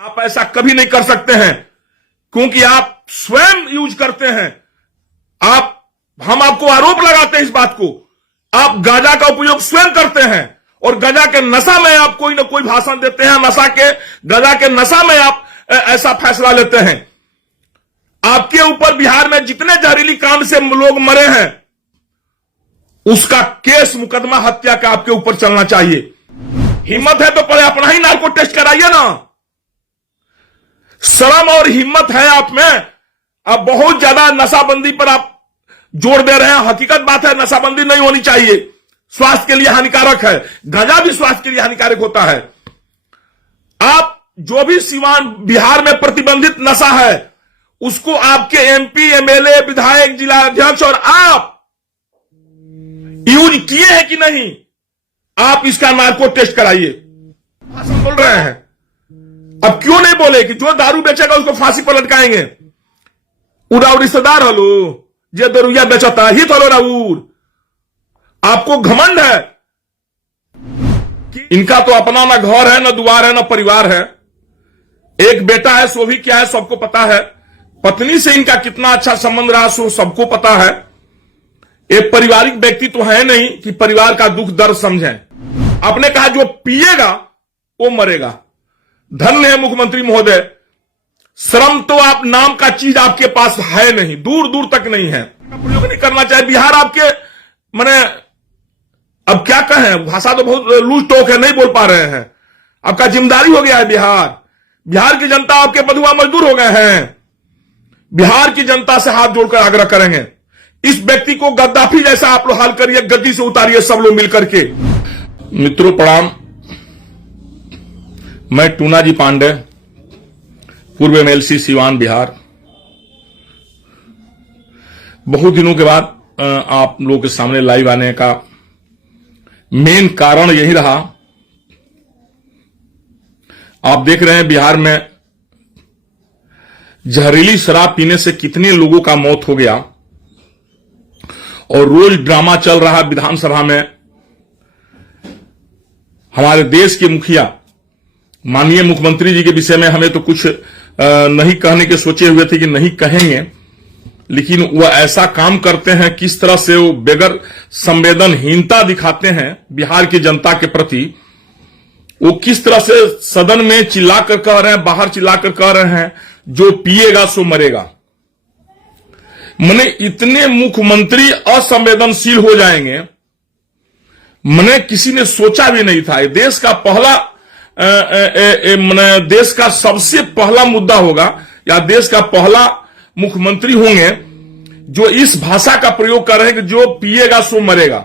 आप ऐसा कभी नहीं कर सकते हैं क्योंकि आप स्वयं यूज करते हैं। हम आपको आरोप लगाते हैं इस बात को, आप गांजा का उपयोग स्वयं करते हैं और गांजा के नशा में आप कोई ना कोई भाषण देते हैं, गांजा के नशा में आप ऐसा फैसला लेते हैं। आपके ऊपर बिहार में जितने जहरीली कांड से लोग मरे हैं उसका केस मुकदमा हत्या का आपके ऊपर चलना चाहिए। हिम्मत है तो पहले अपना ही नार्को टेस्ट कराइए ना। शर्म और हिम्मत है आप में। अब बहुत ज्यादा नशाबंदी पर आप जोर दे रहे हैं। हकीकत बात है, नशाबंदी नहीं होनी चाहिए, स्वास्थ्य के लिए हानिकारक है। गांजा भी स्वास्थ्य के लिए हानिकारक होता है। आप जो भी सीवान बिहार में प्रतिबंधित नशा है उसको आपके एमपी, एमएलए, विधायक, जिला अध्यक्ष और आप यूज किए हैं कि नहीं, आप इसका नार्को टेस्ट कराइए। भाषण बोल रहे हैं, अब क्यों नहीं बोले कि जो दारू बेचेगा उसको फांसी पर लटकाएंगे। उड़ाऊ रिश्तेदार हलो जे दरुया बेचता ही तो राउर, आपको घमंड है कि इनका तो अपना ना घर है, ना द्वार है, ना परिवार है। एक बेटा है सो भी क्या है सबको पता है। पत्नी से इनका कितना अच्छा संबंध रहा सो सबको पता है। एक पारिवारिक व्यक्ति तो है नहीं कि परिवार का दुख दर्द समझें। आपने कहा जो पिएगा वो मरेगा। धन्य है मुख्यमंत्री महोदय, श्रम तो आप नाम का चीज आपके पास है नहीं, दूर दूर तक नहीं है। प्रयोग नहीं करना चाहिए। बिहार आपके माने अब क्या कहें, भाषा तो बहुत लूज टोक है, नहीं बोल पा रहे हैं। आपका जिम्मेदारी हो गया है बिहार की जनता आपके बधुआ मजदूर हो गए हैं। बिहार की जनता से हाथ जोड़कर आग्रह करेंगे, इस व्यक्ति को गद्दाफी जैसा आप लोग हाल करिए, गद्दी से उतारिए सब लोग मिलकर के। मित्रों प्रणाम, मैं टूना जी पांडे, पूर्व एमएलसी सीवान बिहार। बहुत दिनों के बाद आप लोगों के सामने लाइव आने का मेन कारण यही रहा। आप देख रहे हैं बिहार में जहरीली शराब पीने से कितने लोगों का मौत हो गया और रोज ड्रामा चल रहा विधानसभा में। हमारे देश के मुखिया माननीय मुख्यमंत्री जी के विषय में हमें तो कुछ नहीं कहने के सोचे हुए थे कि नहीं कहेंगे, लेकिन वह ऐसा काम करते हैं, किस तरह से वो बेगर संवेदनहीनता दिखाते हैं बिहार की जनता के प्रति। वो किस तरह से सदन में चिल्लाकर कह रहे हैं, बाहर चिल्लाकर कह रहे हैं जो पिएगा सो मरेगा। मने इतने मुख्यमंत्री असंवेदनशील हो जाएंगे, मने किसी ने सोचा भी नहीं था। देश का पहला देश का सबसे पहला मुद्दा होगा या देश का पहला मुख्यमंत्री होंगे जो इस भाषा का प्रयोग कर रहे हैं कि जो पिएगा सो मरेगा।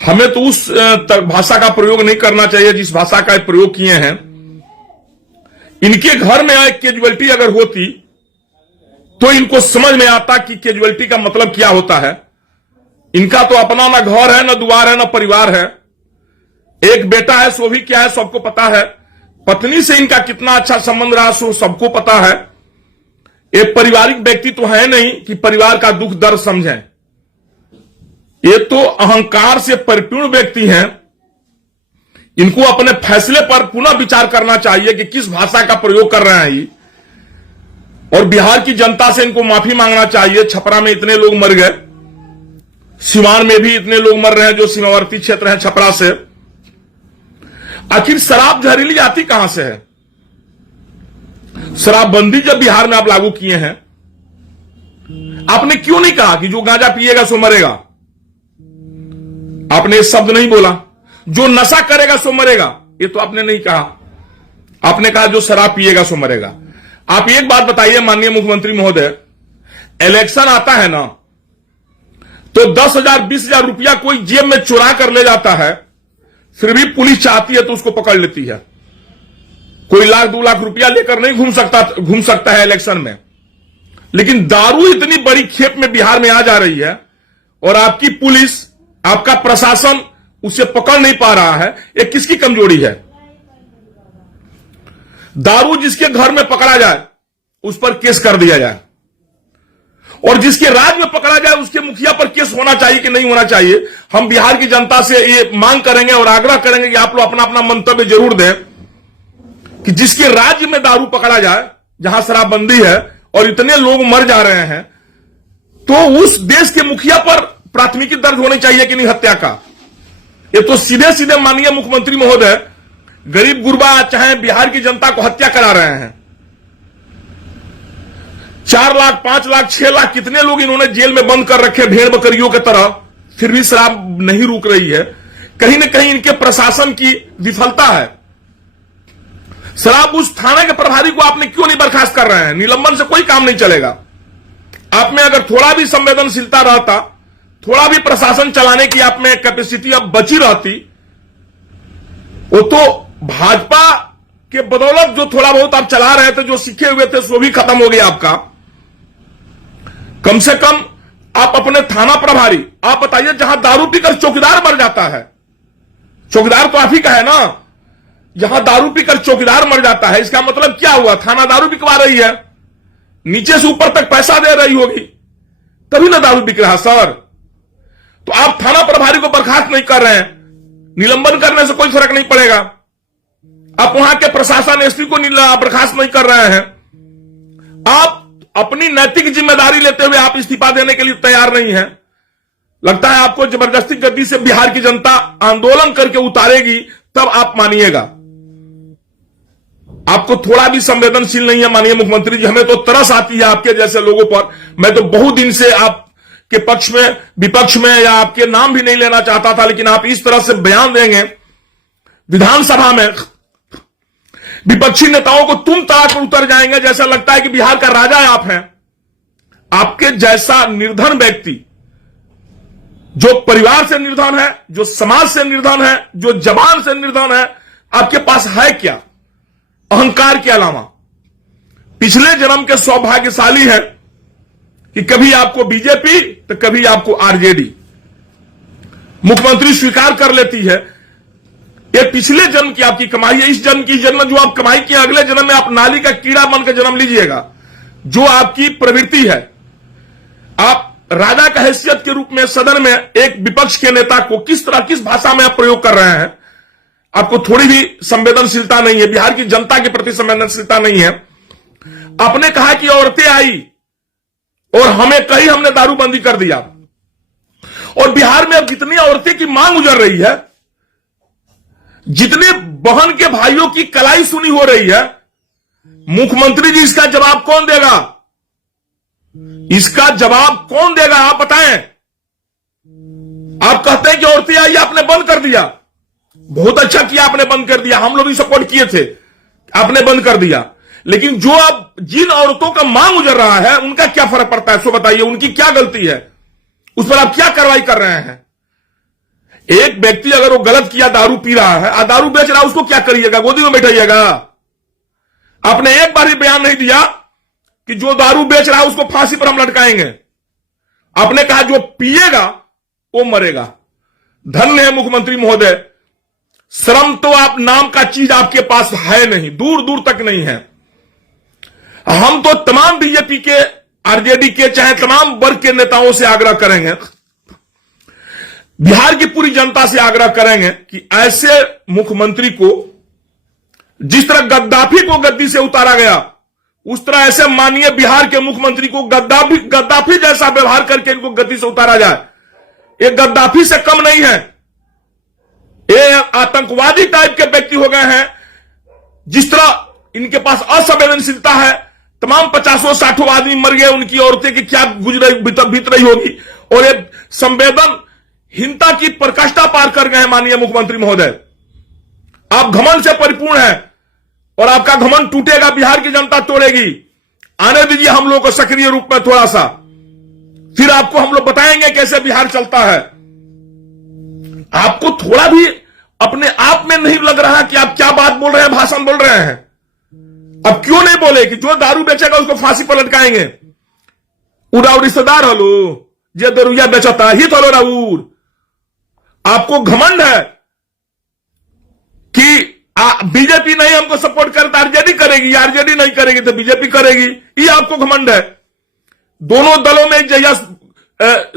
हमें तो उस भाषा का प्रयोग नहीं करना चाहिए जिस भाषा का प्रयोग किए हैं। इनके घर में एक कैजुअलिटी अगर होती तो इनको समझ में आता कि कैजुअलिटी का मतलब क्या होता है। इनका तो अपना ना घर है, ना द्वार है, ना परिवार है। एक बेटा है सो भी क्या है सबको पता है। पत्नी से इनका कितना अच्छा संबंध रहा सो सबको पता है। एक पारिवारिक व्यक्ति तो है नहीं कि परिवार का दुख दर्द समझें। ये तो अहंकार से परिपूर्ण व्यक्ति हैं। इनको अपने फैसले पर पुनः विचार करना चाहिए कि किस भाषा का प्रयोग कर रहे हैं ये, और बिहार की जनता से इनको माफी मांगना चाहिए। छपरा में इतने लोग मर गए, सीवान में भी इतने लोग मर रहे हैं जो सीमावर्ती क्षेत्र है छपरा से। आखिर शराब जहरीली आती कहां से है? शराबबंदी जब बिहार में आप लागू किए हैं, आपने क्यों नहीं कहा कि जो गांजा पिएगा सो मरेगा? आपने शब्द नहीं बोला। जो नशा करेगा सो मरेगा, ये तो आपने नहीं कहा। आपने कहा जो शराब पिएगा सो मरेगा। आप एक बात बताइए माननीय मुख्यमंत्री महोदय, इलेक्शन आता है ना तो 10,000 20,000 रुपया कोई जेब में चुरा कर ले जाता है, फिर भी पुलिस चाहती है तो उसको पकड़ लेती है। कोई लाख 2 लाख रुपया लेकर नहीं घूम सकता है इलेक्शन में। लेकिन दारू इतनी बड़ी खेप में बिहार में आ जा रही है और आपकी पुलिस, आपका प्रशासन उसे पकड़ नहीं पा रहा है। ये किसकी कमजोरी है? दारू जिसके घर में पकड़ा जाए उस पर केस कर दिया जाए, और जिसके राज्य में पकड़ा जाए उसके मुखिया पर केस होना चाहिए कि नहीं होना चाहिए। हम बिहार की जनता से ये मांग करेंगे और आग्रह करेंगे कि आप लोग अपना अपना मंतव्य जरूर दें कि जिसके राज्य में दारू पकड़ा जाए, जहां शराबबंदी है और इतने लोग मर जा रहे हैं, तो उस देश के मुखिया पर प्राथमिकी दर्ज होनी चाहिए कि नहीं हत्या का। ये तो सीधे सीधे माननीय मुख्यमंत्री महोदय गरीब गुरबा चाहे बिहार की जनता को हत्या करा रहे हैं। 4 लाख 5 लाख 6 लाख कितने लोग इन्होंने जेल में बंद कर रखे भेड़ बकरियों की तरह, फिर भी शराब नहीं रुक रही है। कहीं ना कहीं इनके प्रशासन की विफलता है। शराब उस थाने के प्रभारी को आपने क्यों नहीं बर्खास्त कर रहे हैं? निलंबन से कोई काम नहीं चलेगा। आप में अगर थोड़ा भी संवेदनशीलता रहता, थोड़ा भी प्रशासन चलाने की आप में कैपेसिटी अब बची रहती, वो तो भाजपा के बदौलत जो थोड़ा बहुत आप चला रहे थे, जो सीखे हुए थे, वो भी खत्म हो गया आपका। कम से कम आप अपने थाना प्रभारी, आप बताइए, जहां दारू पीकर चौकीदार मर जाता है, चौकीदार तो आप ही का है ना, यहां दारू पीकर चौकीदार मर जाता है, इसका मतलब क्या हुआ? थाना दारू बिकवा रही है, नीचे से ऊपर तक पैसा दे रही होगी, तभी ना दारू बिक रहा सर। तो आप थाना प्रभारी को बर्खास्त नहीं कर रहे हैं, निलंबन करने से कोई फर्क नहीं पड़ेगा। आप वहां के प्रशासन एसपी को बर्खास्त नहीं कर रहे हैं। आप अपनी नैतिक जिम्मेदारी लेते हुए आप इस्तीफा देने के लिए तैयार नहीं है। लगता है आपको जबरदस्ती गद्दी से बिहार की जनता आंदोलन करके उतारेगी, तब आप मानिएगा। आपको थोड़ा भी संवेदनशील नहीं है माननीय मुख्यमंत्री जी। हमें तो तरस आती है आपके जैसे लोगों पर। मैं तो बहुत दिन से आपके पक्ष में, विपक्ष में, या आपके नाम भी नहीं लेना चाहता था, लेकिन आप इस तरह से बयान देंगे विधानसभा में, विपक्षी नेताओं को तुम तड़ाक पर उतर जाएंगे, जैसा लगता है कि बिहार का राजा आप हैं। आपके जैसा निर्धन व्यक्ति, जो परिवार से निर्धन है, जो समाज से निर्धन है, जो जबान से निर्धन है, आपके पास है क्या अहंकार के अलावा? पिछले जन्म के सौभाग्यशाली हैं कि कभी आपको बीजेपी तो कभी आपको आरजेडी मुख्यमंत्री स्वीकार कर लेती है। ये पिछले जन्म की आपकी कमाई है। इस जन्म की जन्म जो आप कमाई की, अगले जन्म में आप नाली का कीड़ा बनकर जन्म लीजिएगा। जो आपकी प्रवृत्ति है, आप राजा का हैसियत के रूप में सदन में एक विपक्ष के नेता को किस तरह, किस भाषा में आप प्रयोग कर रहे हैं? आपको थोड़ी भी संवेदनशीलता नहीं है, बिहार की जनता के प्रति संवेदनशीलता नहीं है। आपने कहा कि औरतें आई और हमें कही, हमने दारूबंदी कर दिया, और बिहार में अब जितनी औरतें की मांग उजर रही है, जितने बहन के भाइयों की कलाई सुनी हो रही है, मुख्यमंत्री जी इसका जवाब कौन देगा? इसका जवाब कौन देगा आप बताएं। आप कहते हैं कि औरतें आई, आपने बंद कर दिया। बहुत अच्छा किया आपने बंद कर दिया, हम लोग भी सपोर्ट किए थे, आपने बंद कर दिया। लेकिन जो अब जिन औरतों का मांग उजर रहा है, उनका क्या फर्क पड़ता है? सो बताइए, उनकी क्या गलती है? उस पर आप क्या कार्रवाई कर रहे हैं? एक व्यक्ति अगर वो गलत किया, दारू पी रहा है, दारू बेच रहा है, उसको क्या करिएगा? गोदी में बैठाइएगा? आपने एक बार ही बयान नहीं दिया कि जो दारू बेच रहा है उसको फांसी पर हम लटकाएंगे। आपने कहा जो पिएगा वो मरेगा। धन्य है मुख्यमंत्री महोदय, श्रम तो आप नाम का चीज आपके पास है नहीं, दूर दूर तक नहीं है। हम तो तमाम बीजेपी के, आरजेडी के, चाहे तमाम वर्ग के नेताओं से आग्रह करेंगे, बिहार की पूरी जनता से आग्रह करेंगे कि ऐसे मुख्यमंत्री को, जिस तरह गद्दाफी को गद्दी से उतारा गया, उस तरह ऐसे माननीय बिहार के मुख्यमंत्री को गद्दाफी जैसा व्यवहार करके इनको गद्दी से उतारा जाए। ये गद्दाफी से कम नहीं है, ये आतंकवादी टाइप के व्यक्ति हो गए हैं। जिस तरह इनके पास असंवेदनशीलता है, तमाम 50-60 आदमी मर गए, उनकी औरतें की क्या बीत रही होगी, और ये संवेदनहीनता की प्रकाष्ठा पार कर गए हैं माननीय मुख्यमंत्री महोदय। आप घमंड से परिपूर्ण हैं और आपका घमंड टूटेगा, बिहार की जनता तोड़ेगी। आने दीजिए हम लोग को सक्रिय रूप में थोड़ा सा, फिर आपको हम लोग बताएंगे कैसे बिहार चलता है। आपको थोड़ा भी अपने आप में नहीं लग रहा कि आप क्या बात बोल रहे हैं, भाषण बोल रहे हैं। अब क्यों नहीं बोले कि जो दारू बेचेगा उसको फांसी पर लटकाएंगे? उड़ाऊ रिश्तेदार हलो जे दरुया बेचता ही तो राउर। आपको घमंड है कि बीजेपी नहीं हमको सपोर्ट करता, आरजेडी करेगी, आरजेडी नहीं करेगी तो बीजेपी करेगी, ये आपको घमंड है। दोनों दलों में जैसा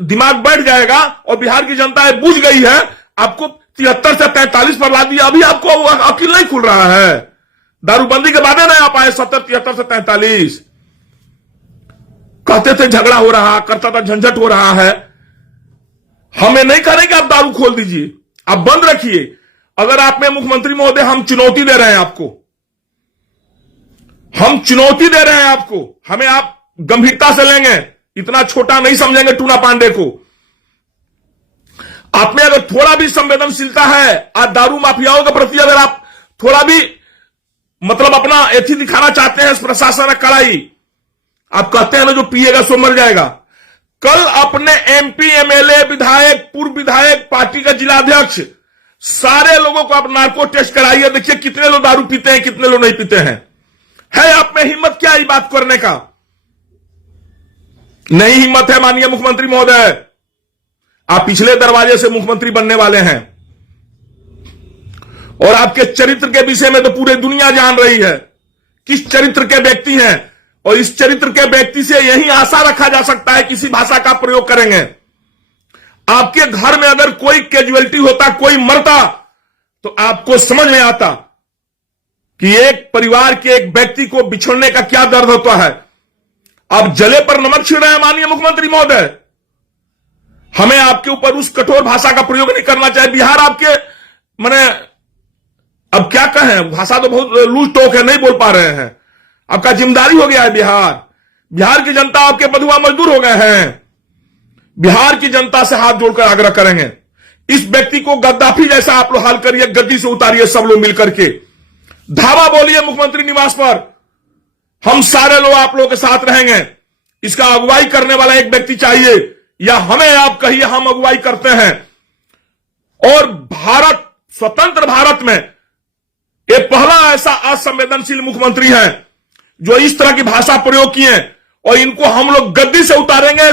दिमाग बैठ जाएगा और बिहार की जनता बुझ गई है, आपको 73 से 43 पर ला दिया, अभी आपको अकील नहीं खुल रहा है। दारूबंदी के बाद नहीं आ पाए 70, 73 से 43। कहते थे झगड़ा हो रहा, करता था झंझट हो रहा है। हमें नहीं कह रहे कि आप दारू खोल दीजिए, आप बंद रखिए। अगर आप में मुख्यमंत्री महोदय, हम चुनौती दे रहे हैं आपको, हम चुनौती दे रहे हैं आपको। हमें आप गंभीरता से लेंगे, इतना छोटा नहीं समझेंगे टूना पांडे को। आप में अगर थोड़ा भी संवेदनशीलता है, आज दारू माफियाओं के प्रति अगर आप थोड़ा भी मतलब अपना एथी दिखाना चाहते हैं, प्रशासन कड़ाई, आप कहते हैं ना जो पिएगा सो मर जाएगा। कल अपने एमपी, एमएलए, विधायक, पूर्व विधायक, पार्टी का जिलाध्यक्ष, सारे लोगों को आप नार्को टेस्ट कराइए, देखिए कितने लोग दारू पीते हैं, कितने लोग नहीं पीते हैं। है आप में हिम्मत क्या ये बात करने का? नहीं हिम्मत है माननीय मुख्यमंत्री महोदय। आप पिछले दरवाजे से मुख्यमंत्री बनने वाले हैं और आपके चरित्र के विषय में तो पूरी दुनिया जान रही है किस चरित्र के व्यक्ति हैं, और इस चरित्र के व्यक्ति से यही आशा रखा जा सकता है किसी भाषा का प्रयोग करेंगे। आपके घर में अगर कोई कैजुअलिटी होता, कोई मरता, तो आपको समझ में आता कि एक परिवार के एक व्यक्ति को बिछड़ने का क्या दर्द होता है। आप जले पर नमक छिड़ रहे हैं माननीय मुख्यमंत्री महोदय। हमें आपके ऊपर उस कठोर भाषा का प्रयोग नहीं करना चाहिए। बिहार आपके माने अब क्या कहें, भाषा तो बहुत लूज टोक है, नहीं बोल पा रहे हैं। आपका जिम्मेदारी हो गया है बिहार की जनता आपके बंधुआ मजदूर हो गए हैं। बिहार की जनता से हाथ जोड़कर आग्रह करेंगे, इस व्यक्ति को गद्दाफी जैसा आप लोग हाल करिए, गद्दी से उतारिए सब लोग मिलकर के। धावा बोलिए मुख्यमंत्री निवास पर, हम सारे लोग आप लोगों के साथ रहेंगे। इसका अगुवाई करने वाला एक व्यक्ति चाहिए, या हमें आप कहिए हम अगुवाई करते हैं। और भारत, स्वतंत्र भारत में ये पहला ऐसा असंवेदनशील मुख्यमंत्री है जो इस तरह की भाषा प्रयोग किए, और इनको हम लोग गद्दी से उतारेंगे।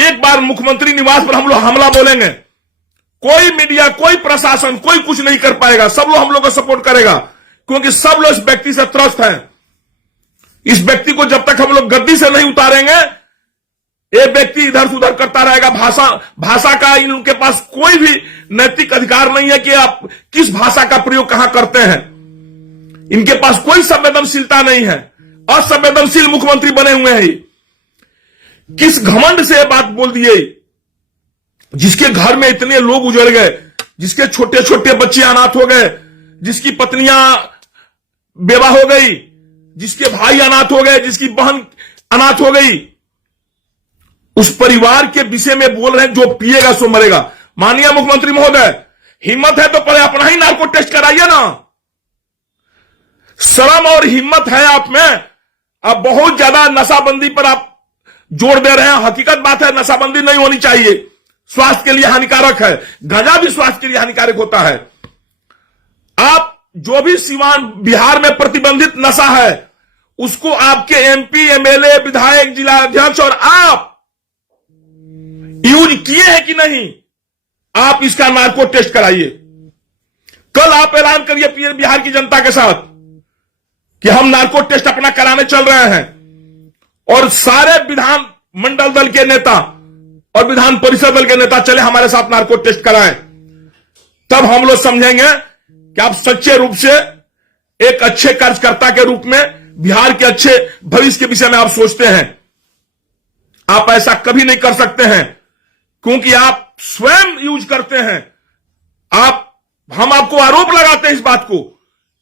एक बार मुख्यमंत्री निवास पर हम लोग हमला बोलेंगे, कोई मीडिया, कोई प्रशासन, कोई कुछ नहीं कर पाएगा। सब लोग हम लोग को सपोर्ट करेगा, क्योंकि सब लोग इस व्यक्ति से त्रस्त हैं। इस व्यक्ति को जब तक हम लोग गद्दी से नहीं उतारेंगे, ये व्यक्ति इधर से उधर करता रहेगा। भाषा का इनके पास कोई भी नैतिक अधिकार नहीं है कि आप किस भाषा का प्रयोग कहां करते हैं। इनके पास कोई संवेदनशीलता नहीं है, असंवेदनशील मुख्यमंत्री बने हुए हैं। किस घमंड से बात बोल दिए, जिसके घर में इतने लोग उजड़ गए, जिसके छोटे छोटे बच्चे अनाथ हो गए, जिसकी पत्नियां बेवा हो गई, जिसके भाई अनाथ हो गए, जिसकी बहन अनाथ हो गई, उस परिवार के विषय में बोल रहे हैं जो पिएगा सो मरेगा। माननीय मुख्यमंत्री महोदय, हिम्मत है तो पहले अपना ही नार्को टेस्ट कराइए ना। शर्म और हिम्मत है आप में। अब बहुत ज्यादा नशाबंदी पर आप जोर दे रहे हैं। हकीकत बात है, नशाबंदी नहीं होनी चाहिए, स्वास्थ्य के लिए हानिकारक है। गांजा भी स्वास्थ्य के लिए हानिकारक होता है। आप जो भी सीवान बिहार में प्रतिबंधित नशा है, उसको आपके एमपी, एमएलए, विधायक, जिला अध्यक्ष और आप यूज किए हैं कि नहीं, आप इसका नार्को टेस्ट कराइए। कल आप ऐलान करिए बिहार की जनता के साथ कि हम नार्को टेस्ट अपना कराने चल रहे हैं, और सारे विधान मंडल दल के नेता और विधान परिषद दल के नेता चले हमारे साथ नार्को टेस्ट कराएं। तब हम लोग समझेंगे कि आप सच्चे रूप से एक अच्छे कार्यकर्ता के रूप में बिहार के अच्छे भविष्य के विषय में आप सोचते हैं। आप ऐसा कभी नहीं कर सकते हैं, क्योंकि आप स्वयं यूज करते हैं। हम आपको आरोप लगाते हैं इस बात को,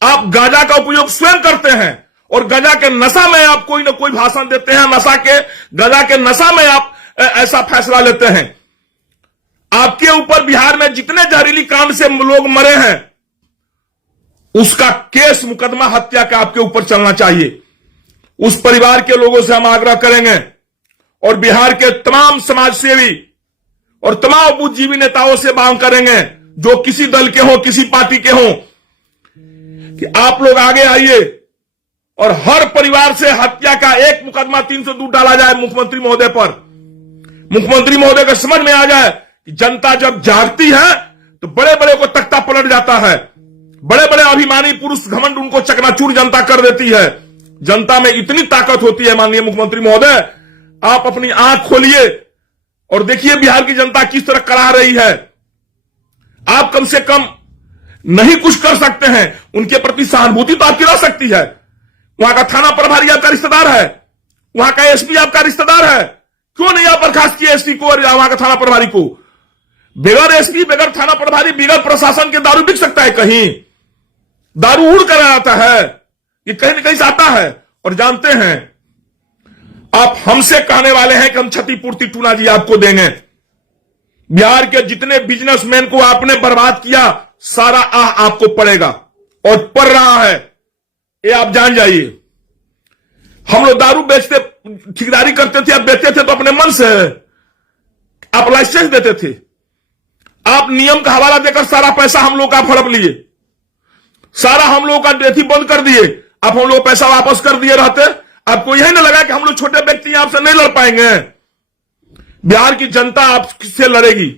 आप गांजा का उपयोग स्वयं करते हैं, और गांजा के नशा में आप कोई ना कोई भाषण देते हैं। गांजा के नशा में आप ऐसा फैसला लेते हैं। आपके ऊपर बिहार में जितने जहरीली कांड से लोग मरे हैं, उसका केस, मुकदमा हत्या का आपके ऊपर चलना चाहिए। उस परिवार के लोगों से हम आग्रह करेंगे, और बिहार के तमाम समाजसेवी और तमाम बुद्धिजीवी नेताओं से मांग करेंगे, जो किसी दल के हों, किसी पार्टी के हों, कि आप लोग आगे आइए और हर परिवार से हत्या का एक मुकदमा 302 डाला जाए मुख्यमंत्री महोदय पर। मुख्यमंत्री महोदय को समझ में आ जाए कि जनता जब जागती है तो बड़े बड़े को तख्ता पलट जाता है। बड़े बड़े अभिमानी पुरुष घमंड उनको चकनाचूर जनता कर देती है। जनता में इतनी ताकत होती है माननीय मुख्यमंत्री महोदय, आप अपनी आंख खोलिए और देखिए बिहार की जनता किस तरह करा रही है। आप कम से कम नहीं कुछ कर सकते हैं, उनके प्रति सहानुभूति तो आपकी रह सकती है। वहां का थाना प्रभारी आपका रिश्तेदार है, वहां का एसपी आपका रिश्तेदार है, क्यों नहीं आप बर्खास्त किए एसपी को और वहां का थाना प्रभारी को? बगैर एसपी, बगैर थाना प्रभारी, बगैर प्रशासन के दारू बिक सकता है? कहीं दारू उड़ कर आता है, ये कहीं न कहीं से आता है। और जानते हैं, आप हमसे कहने वाले हैं कि हम क्षतिपूर्ति टूना जी आपको देंगे। बिहार के जितने बिजनेसमैन को आपने बर्बाद किया, सारा आह आपको पड़ेगा और पड़ रहा है, ये आप जान जाइए। हम लोग दारू बेचते, ठेकेदारी करते थे, आप बेचते थे तो अपने मन से, आप लाइसेंस देते थे, आप नियम का हवाला देकर सारा पैसा हम लोग का हड़प लिए, सारा हम लोग का डेथी बंद कर दिए, आप हम लोग पैसा वापस कर दिए रहते, आपको यही ना लगा कि हम लोग छोटे व्यक्ति आपसे नहीं लड़ पाएंगे? बिहार की जनता आपसे लड़ेगी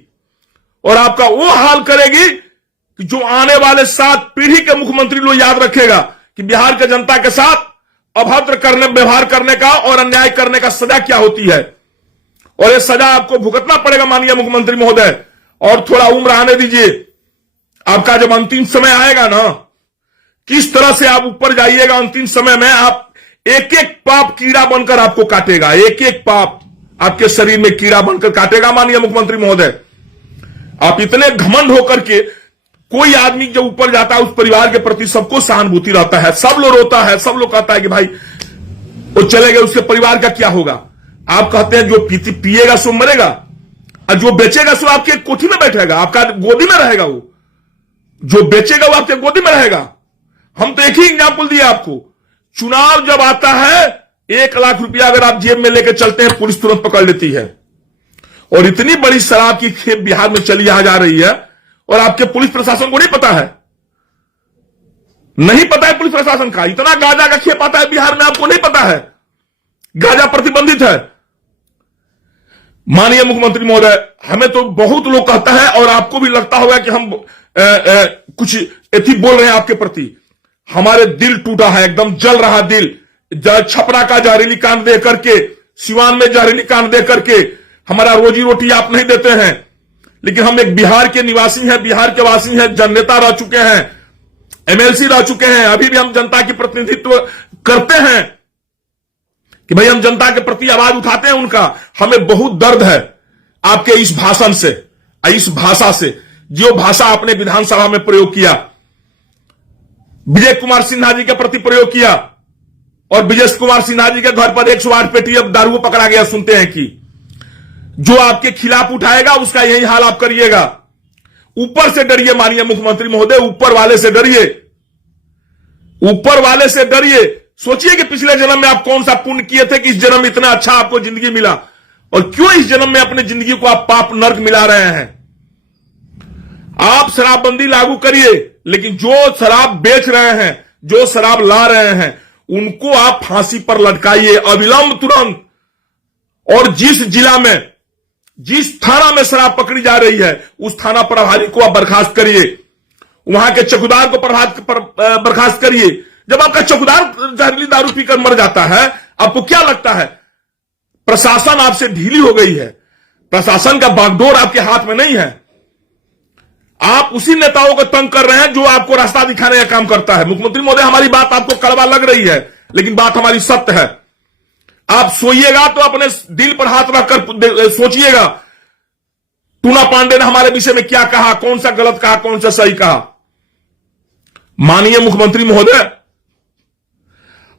और आपका वो हाल करेगी कि जो आने वाले 7 पीढ़ी के मुख्यमंत्री लोग याद रखेगा कि बिहार के जनता के साथ अभद्र व्यवहार करने का और अन्याय करने का सजा क्या होती है। और ये सजा आपको भुगतना पड़ेगा माननीय मुख्यमंत्री महोदय। और थोड़ा उम्र आने दीजिए, आपका जब अंतिम समय आएगा ना, किस तरह से आप ऊपर जाइएगा अंतिम समय में, आप एक एक पाप कीड़ा बनकर आपको काटेगा, एक एक पाप आपके शरीर में कीड़ा बनकर काटेगा माननीय मुख्यमंत्री महोदय। आप इतने घमंड होकर के, कोई आदमी जब ऊपर जाता है उस परिवार के प्रति सबको सहानुभूति रहता है, सब लोग रोता है, सब लोग कहता है कि भाई वो चले गए, उसके परिवार का क्या होगा। आप कहते हैं जो पिएगा सो मरेगा, और जो बेचेगा सो आपके कोठी में बैठेगा, आपका गोदी में रहेगा। वो जो बेचेगा वो आपके गोदी में रहेगा। हम तो एक ही एग्जाम्पल दिया आपको, चुनाव जब आता है 1 लाख रुपया अगर आप जेब में लेकर चलते हैं, पुलिस तुरंत पकड़ लेती है। और इतनी बड़ी शराब की खेप बिहार में चली जा रही है और आपके पुलिस प्रशासन को नहीं पता है, नहीं पता है पुलिस प्रशासन का। इतना गांजा का खेप आता है बिहार में, आपको नहीं पता है। गांजा प्रतिबंधित है। माननीय मुख्यमंत्री महोदय, हमें तो बहुत लोग कहता है और आपको भी लगता होगा कि हम कुछ एथी बोल रहे हैं आपके प्रति। हमारे दिल टूटा है, एकदम जल रहा दिल। छपरा का जहरीली कांड दे करके, सिवान में जहरीली कांड दे करके हमारा रोजी रोटी आप नहीं देते हैं। लेकिन हम एक बिहार के निवासी हैं, बिहार के वासी हैं, जननेता रह चुके हैं, एमएलसी रह चुके हैं, अभी भी हम जनता की प्रतिनिधित्व करते हैं कि भाई हम जनता के प्रति आवाज उठाते हैं उनका। हमें बहुत दर्द है आपके इस भाषण से, इस भाषा से, जो भाषा आपने विधानसभा में प्रयोग किया, विजय कुमार सिन्हा जी के प्रति प्रयोग किया। और विजय कुमार सिन्हा जी के घर पर 108 पेटी अब दारू पकड़ा गया। सुनते हैं कि जो आपके खिलाफ उठाएगा उसका यही हाल आप करिएगा। ऊपर से डरिए माननीय मुख्यमंत्री महोदय, ऊपर वाले से डरिए, ऊपर वाले से डरिए। सोचिए कि पिछले जन्म में आप कौन सा पुण्य किए थे कि इस जन्म में इतना अच्छा आपको जिंदगी मिला, और क्यों इस जन्म में अपनी जिंदगी को आप पाप नर्क मिला रहे हैं। आप शराबबंदी लागू करिए, लेकिन जो शराब बेच रहे हैं, जो शराब ला रहे हैं, उनको आप फांसी पर लटकाइए अविलंब, तुरंत। और जिस जिला में, जिस थाना में शराब पकड़ी जा रही है, उस थाना प्रभारी को आप बर्खास्त करिए, वहां के चौकीदार को बर्खास्त करिए। जब आपका चौकीदार जहरीली दारू पीकर मर जाता है, आपको क्या लगता है प्रशासन आपसे ढीली हो गई है? प्रशासन का बागडोर आपके हाथ में नहीं है। आप उसी नेताओं को तंग कर रहे हैं जो आपको रास्ता दिखाने का काम करता है। मुख्यमंत्री महोदय, हमारी बात आपको कड़वा लग रही है, लेकिन बात हमारी सत्य है। आप सोइएगा तो अपने दिल पर हाथ रखकर सोचिएगा, टूना पांडे ने हमारे विषय में क्या कहा, कौन सा गलत कहा, कौन सा सही कहा। माननीय मुख्यमंत्री महोदय,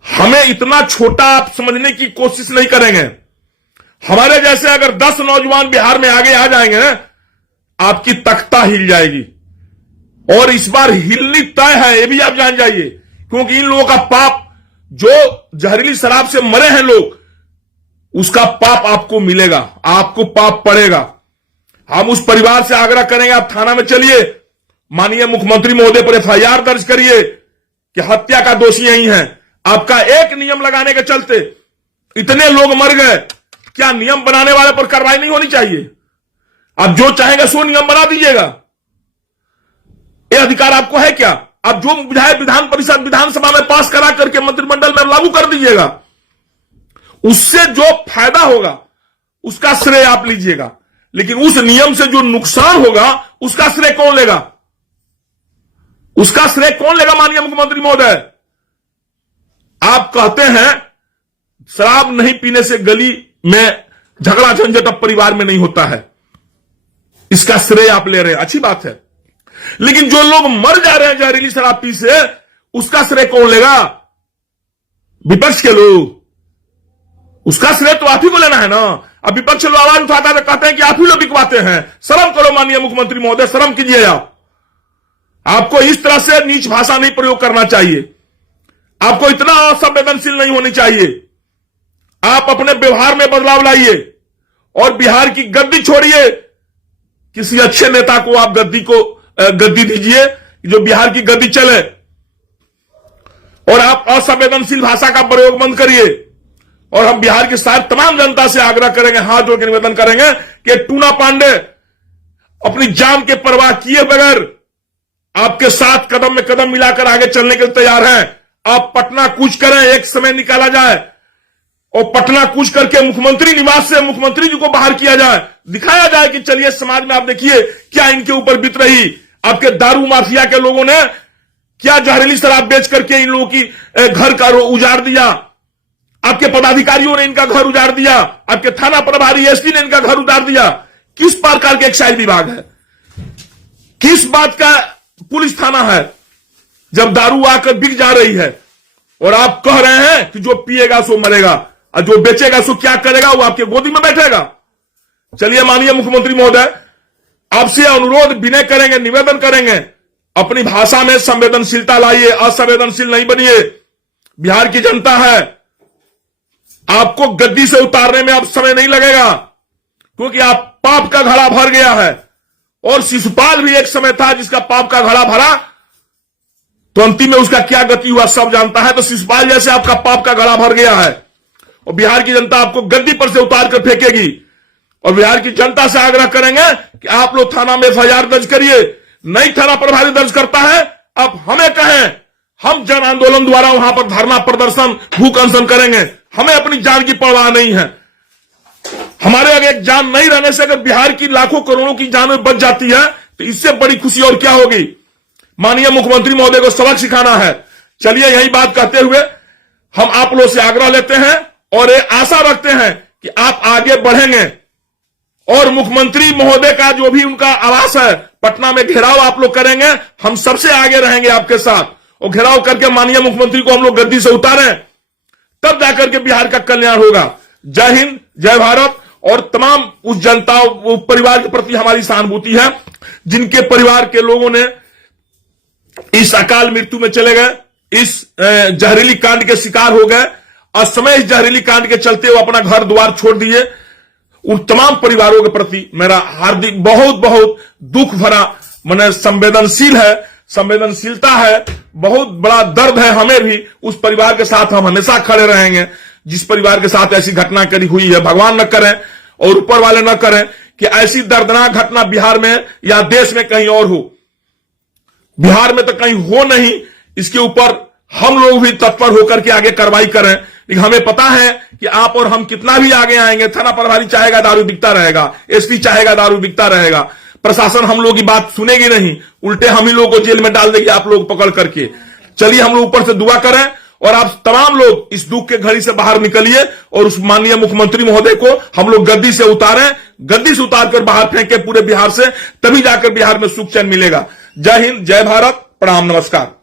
हमें इतना छोटा आप समझने की कोशिश नहीं करेंगे। हमारे जैसे अगर 10 नौजवान बिहार में आगे आ जाएंगे ना, आपकी तख्ता हिल जाएगी। और इस बार हिलनी तय है, ये भी आप जान जाइए, क्योंकि इन लोगों का पाप, जो जहरीली शराब से मरे हैं लोग, उसका पाप आपको मिलेगा, आपको पाप पड़ेगा। हम उस परिवार से आग्रह करेंगे, आप थाना में चलिए, माननीय मुख्यमंत्री महोदय पर एफआईआर दर्ज करिए कि हत्या का दोषी यही है। आपका एक नियम लगाने के चलते इतने लोग मर गए, क्या नियम बनाने वाले पर कार्रवाई नहीं होनी चाहिए? आप जो चाहेंगे सो नियम बना दीजिएगा, यह अधिकार आपको है क्या? आप जो विधायक विधान परिषद, विधानसभा में पास करा करके मंत्रिमंडल में लागू कर दीजिएगा, उससे जो फायदा होगा उसका श्रेय आप लीजिएगा, लेकिन उस नियम से जो नुकसान होगा उसका श्रेय कौन लेगा? उसका श्रेय कौन लेगा माननीय मुख्यमंत्री महोदय? आप कहते हैं शराब नहीं पीने से गली में झगड़ा झंझट अब परिवार में नहीं होता है, इसका श्रेय आप ले रहे हैं, अच्छी बात है। लेकिन जो लोग मर जा रहे हैं जहरीली शराब पी से, उसका श्रेय कौन लेगा? विपक्ष के लोग। उसका श्रेय तो आप ही को लेना है ना। अब विपक्ष लोग आवाज उठाता है, कहते हैं कि आप ही लोग बिकवाते हैं। शर्म करो माननीय मुख्यमंत्री महोदय, शर्म कीजिए। आपको इस तरह से नीच भाषा नहीं प्रयोग करना चाहिए, आपको इतना असंवेदनशील नहीं होनी चाहिए। आप अपने व्यवहार में बदलाव लाइए और बिहार की गद्दी छोड़िए। किसी अच्छे नेता को आप गद्दी दीजिए जो बिहार की गद्दी चले, और आप असंवेदनशील भाषा का प्रयोग बंद करिए। और हम बिहार की सारी तमाम जनता से आग्रह करेंगे, हाथ जोड़ के निवेदन करेंगे कि टूना पांडे अपनी जान के परवाह किए बगैर आपके साथ कदम में कदम मिलाकर आगे चलने के लिए तैयार हैं। आप पटना कूच करें, एक समय निकाला जाए और पटना कूच करके मुख्यमंत्री निवास से मुख्यमंत्री जी को बाहर किया जाए, दिखाया जाए कि चलिए समाज में आप देखिए क्या इनके ऊपर बीत रही। आपके दारू माफिया के लोगों ने क्या जहरीली शराब बेच करके इन लोगों की घर का उजाड़ दिया, आपके पदाधिकारियों ने इनका घर उजाड़ दिया, आपके थाना प्रभारी एसपी ने इनका घर उजाड़ दिया। किस प्रकार के एक्साइज विभाग है, किस बात का पुलिस थाना है जब दारू आकर बिक जा रही है? और आप कह रहे हैं कि जो पिएगा सो मरेगा और जो बेचेगा सो क्या करेगा, वो आपके गोदी में बैठेगा। चलिए माननीय मुख्यमंत्री महोदय, आपसे अनुरोध विनय करेंगे, निवेदन करेंगे, अपनी भाषा में संवेदनशीलता लाइए, असंवेदनशील नहीं बनिए। बिहार की जनता है, आपको गद्दी से उतारने में अब समय नहीं लगेगा, क्योंकि आप पाप का घड़ा भर गया है। और शिशुपाल भी एक समय था जिसका पाप का घड़ा भरा, तो अंतिम में उसका क्या गति हुआ सब जानता है। तो शिशुपाल जैसे आपका पाप का घड़ा भर गया है और बिहार की जनता आपको गद्दी पर से उतार कर फेंकेगी। और बिहार की जनता से आग्रह करेंगे कि आप लोग थाना में एफआईआर दर्ज करिए। नहीं थाना प्रभारी दर्ज करता है, आप हमें कहें, हम जन आंदोलन द्वारा वहां पर धरना प्रदर्शन भूख अनशन करेंगे। हमें अपनी जान की परवाह नहीं है। हमारे अगर एक जान नहीं रहने से अगर बिहार की लाखों करोड़ों की जान बच जाती है तो इससे बड़ी खुशी और क्या होगी। माननीय मुख्यमंत्री महोदय को सबक सिखाना है। चलिए यही बात कहते हुए हम आप लोगों से आग्रह लेते हैं और ये आशा रखते हैं कि आप आगे बढ़ेंगे और मुख्यमंत्री महोदय का जो भी उनका आवास है पटना में घेराव आप लोग करेंगे। हम सबसे आगे रहेंगे आपके साथ और घेराव करके माननीय मुख्यमंत्री को हम लोग गद्दी से उतारें, तब जाकर के बिहार का कल्याण होगा। जय हिंद, जय भारत। और तमाम उस जनता परिवार के प्रति हमारी सहानुभूति है जिनके परिवार के लोगों ने इस अकाल मृत्यु में चले गए, इस जहरीली कांड के शिकार हो गए। असमय इस जहरीली कांड के चलते वो अपना घर द्वार छोड़ दिए। उन तमाम परिवारों के प्रति मेरा हार्दिक बहुत बहुत दुख भरा मन संवेदनशील है, संवेदनशीलता है, बहुत बड़ा दर्द है हमें भी। उस परिवार के साथ हम हमेशा खड़े रहेंगे जिस परिवार के साथ ऐसी घटना करी हुई है। भगवान न करें और ऊपर वाले न करें कि ऐसी दर्दनाक घटना बिहार में या देश में कहीं और हो। बिहार में तो कहीं हो नहीं, इसके ऊपर हम लोग भी तत्पर होकर के आगे कार्रवाई करें। लेकिन हमें पता है कि आप और हम कितना भी आगे आएंगे, थाना प्रभारी चाहेगा दारू बिकता रहेगा, एसपी चाहेगा दारू बिकता रहेगा, प्रशासन हम लोग की बात सुनेगी नहीं, उल्टे हम ही लोग को जेल में डाल देगी आप लोग पकड़ करके। चलिए हम लोग ऊपर से दुआ करें और आप तमाम लोग इस दुख के घड़ी से बाहर निकलिए और उस माननीय मुख्यमंत्री महोदय को हम लोग गद्दी से उतारें, गद्दी से उतारकर बाहर फेंके पूरे बिहार से, तभी जाकर बिहार में सुख चैन मिलेगा। जय हिंद, जय भारत, प्रणाम, नमस्कार।